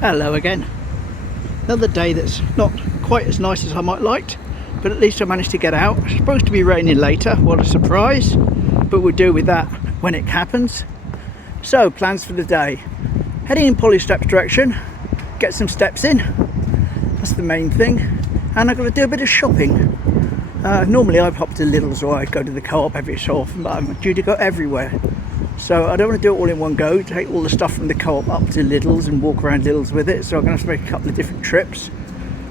Hello again. Another day that's not quite as nice as I might liked, but at least I managed to get out. It's supposed to be raining later, what a surprise, but we'll deal with that when it happens. So, plans for the day. Heading in Polystep's direction, get some steps in, that's the main thing, and I've got to do a bit of shopping. Normally I pop to Lidl's or I go to the Co-op every so often, but I'm due to go everywhere. So I don't want to do it all in one go, take all the stuff from the Co-op up to Lidl's and walk around Lidl's with it, so I'm going to have to make a couple of different trips,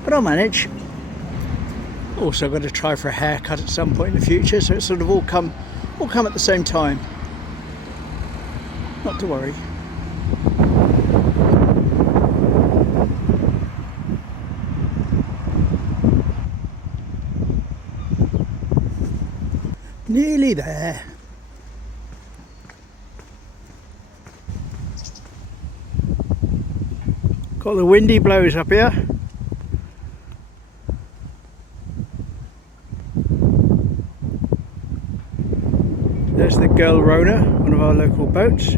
but I'll manage. Also got to try for a haircut at some point in the future, so it's sort of all come at the same time. Not to worry. Nearly there. Got the windy blows up here. There's the Girl Rona, one of our local boats.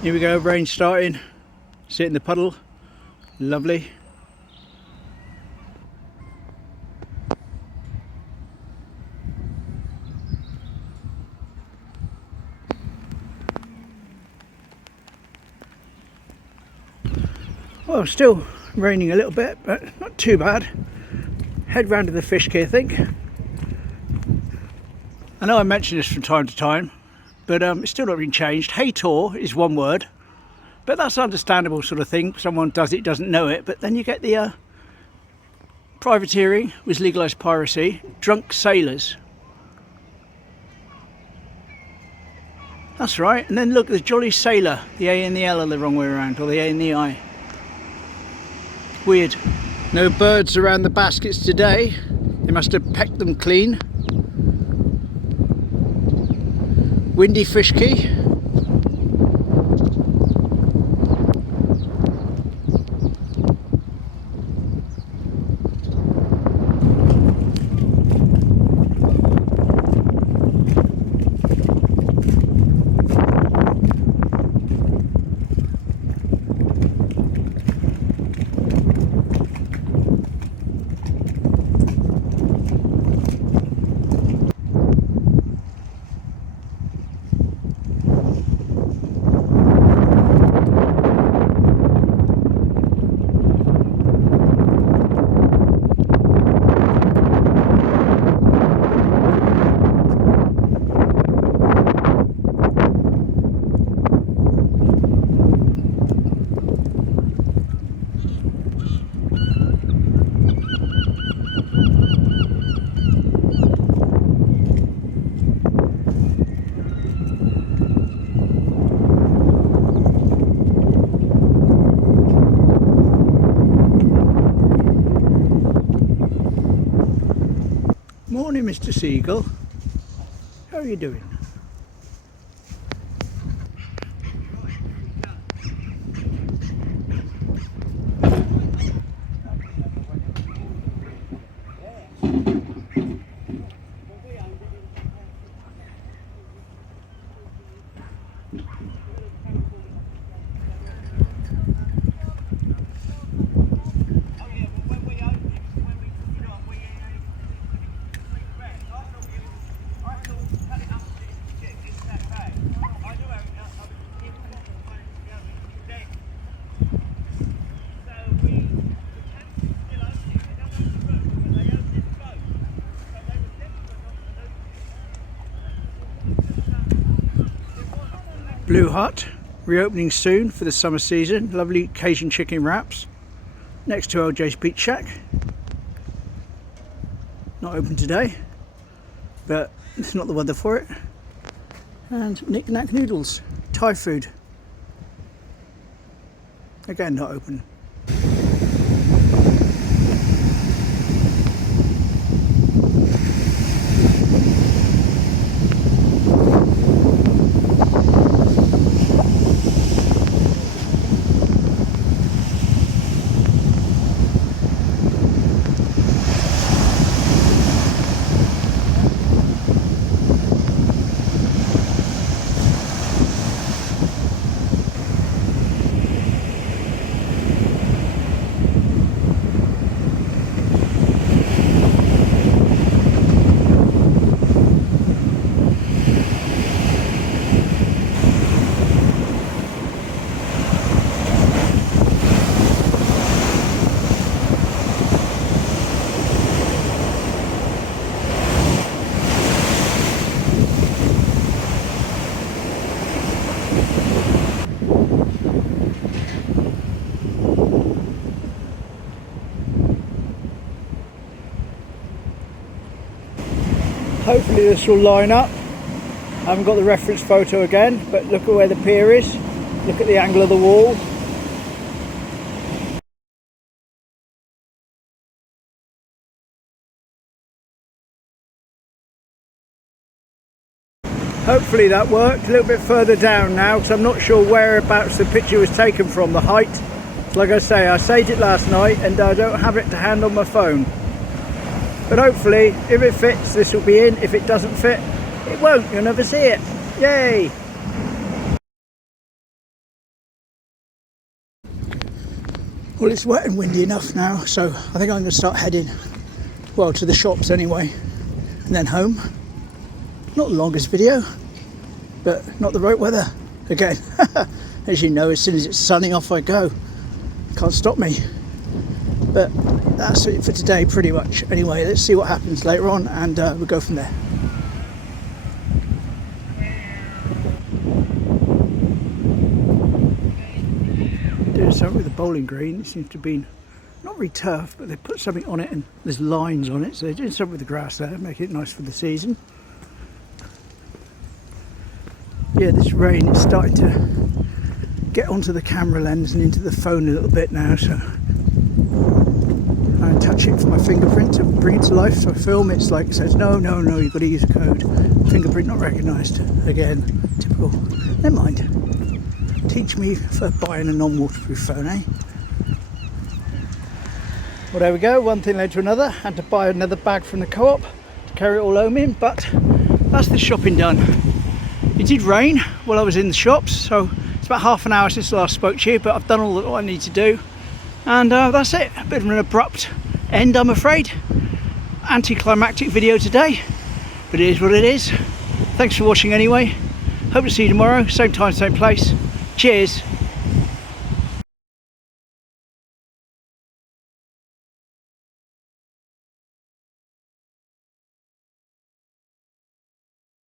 Here we go, rain starting, sit in the puddle, lovely. Well, still raining a little bit, but not too bad. Head round to the fish quay, I think. I know I mention this from time to time, but it's still not been changed. Hey tour is one word, but that's an understandable sort of thing. Someone does it, doesn't know it, but then you get the privateering was legalised piracy, drunk sailors. That's right, and then look, the jolly sailor, the A and the L are the wrong way around, or the A and the I. Weird. No birds around the baskets today, they must have pecked them clean. Windy fish quay. Mr. Seagull. How are you doing? Blue Hut, reopening soon for the summer season. Lovely Cajun chicken wraps next to LJ's Beach Shack. Not open today, but it's not the weather for it. And Nik Nak Noodles, Thai food. Again, not open. Hopefully this will line up. I haven't got the reference photo again, but look at where the pier is. Look at the angle of the wall. Hopefully that worked. A little bit further down now, because I'm not sure whereabouts the picture was taken from, the height. Like I say, I saved it last night and I don't have it to hand on my phone. But hopefully, if it fits, this will be in. If it doesn't fit, it won't. You'll never see it. Yay! Well, it's wet and windy enough now, so I think I'm going to start heading, well, to the shops anyway, and then home. Not the longest video, but not the right weather. Again, as you know, as soon as it's sunny, off I go. Can't stop me. But that's it for today pretty much. Anyway, let's see what happens later on and we'll go from there. Doing something with the bowling green. It seems to be not really tough, but they put something on it and there's lines on it, so they're doing something with the grass there, making it nice for the season. Yeah, this rain is starting to get onto the camera lens and into the phone a little bit now, so I touch it for my fingerprint to bring it to life. So I film, it's like it says no, you've got to use a code. Fingerprint not recognised. Again, typical. Never mind. Teach me for buying a non-waterproof phone, eh? Well, there we go. One thing led to another. Had to buy another bag from the co-op to carry it all home in, but that's the shopping done. It did rain while I was in the shops, so it's about half an hour since I last spoke to you, but I've done all that I need to do. And that's it. A bit of an abrupt end, I'm afraid. Anticlimactic video today, but it is what it is. Thanks for watching anyway. Hope to see you tomorrow, same time, same place. Cheers.